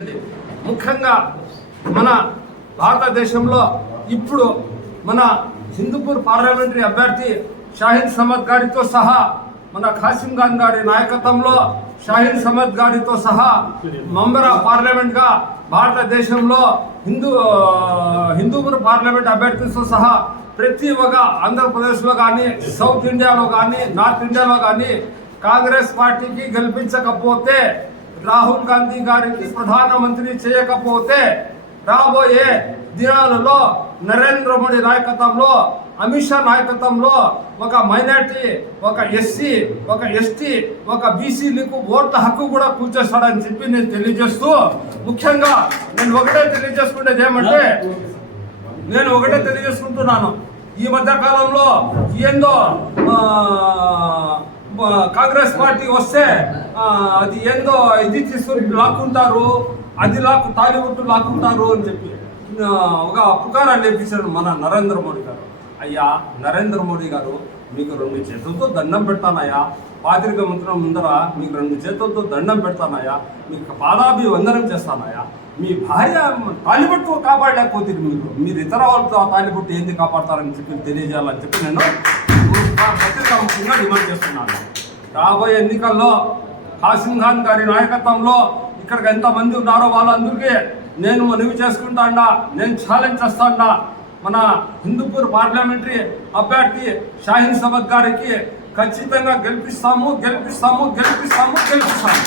ముఖ్యంగా మన భారతదేశంలో ఇప్పుడు మన హిందూపూర్ పార్లమెంటరీ అభ్యర్థి షాహిద్ సమద్ గారితో సహా మన ఖాసిం ఖాన్ గారి నాయకత్వంలో షాహిద్ సమద్ గారితో సహా మెంబర్ ఆఫ్ పార్లమెంట్గా భారతదేశంలో హిందూ హిందూపూర్ పార్లమెంట్ అభ్యర్థితో సహా ప్రతి ఒక్క ఆంధ్రప్రదేశ్లో కానీ సౌత్ ఇండియాలో కానీ నార్త్ ఇండియాలో కానీ కాంగ్రెస్ పార్టీకి గెలిపించకపోతే రాహుల్ గాంధీ గారికి ప్రధానమంత్రి చేయకపోతే రాబోయే దినాలలో నరేంద్ర మోడీ నాయకత్వంలో అమిత్ షా నాయకత్వంలో ఒక మైనార్టీ ఒక ఎస్సీ ఒక ఎస్టీ ఒక బీసీలకు ఓట్ల హక్కు కూడా కూర్చేస్తాడని చెప్పి నేను తెలియజేస్తూ ముఖ్యంగా నేను ఒకటే తెలియజేసుకునేది ఏమంటే నేను ఒకటే తెలియజేసుకుంటున్నాను. ఈ మధ్య కాలంలో ఏందో ఆ, కాంగ్రెస్ పార్టీ వస్తే అది ఏందో ఇది తీసుకుని లాక్కుంటారు అది లాక్కు టాలీవుడ్ లాక్కుంటారు అని చెప్పి ఒక పుకారాన్ని లేపించాడు మన నరేంద్ర మోడీ గారు. అయ్యా నరేంద్ర మోడీ గారు మీకు రెండు చేతులతో దండం పెడతానయ్యా. పాత్రిక మంత్రం ముందర మీకు రెండు చేతులతో దండం పెడతానయ్యా. మీకు పాదాభి వందనం చేస్తానయ్యా. మీ భార్య తాలిబట్టు కాపాడలేకపోతే మీరు. మీరు ఇతర వాళ్ళతో ఆ తాలిబట్టు ఏంది కాపాడతారని చెప్పి తెలియజేయాలని చెప్పి నేను పత్రికా ముఖ్యంగా డిమాండ్ చేస్తున్నాను. రాబోయే ఎన్నికల్లో కాసిం ఖాన్ గారి నాయకత్వంలో ఇక్కడికి ఎంతమంది ఉన్నారో వాళ్ళందరికీ నేను మనవి చేసుకుంటాడా నేను ఛాలెంజ్ చేస్తాడా మన హిందూపూర్ పార్లమెంటరీ అభ్యర్థి షాహీన్ సభ గారికి ఖచ్చితంగా గెలిపిస్తాము గెలిపిస్తాము గెలిపిస్తాము గెలిపిస్తాము.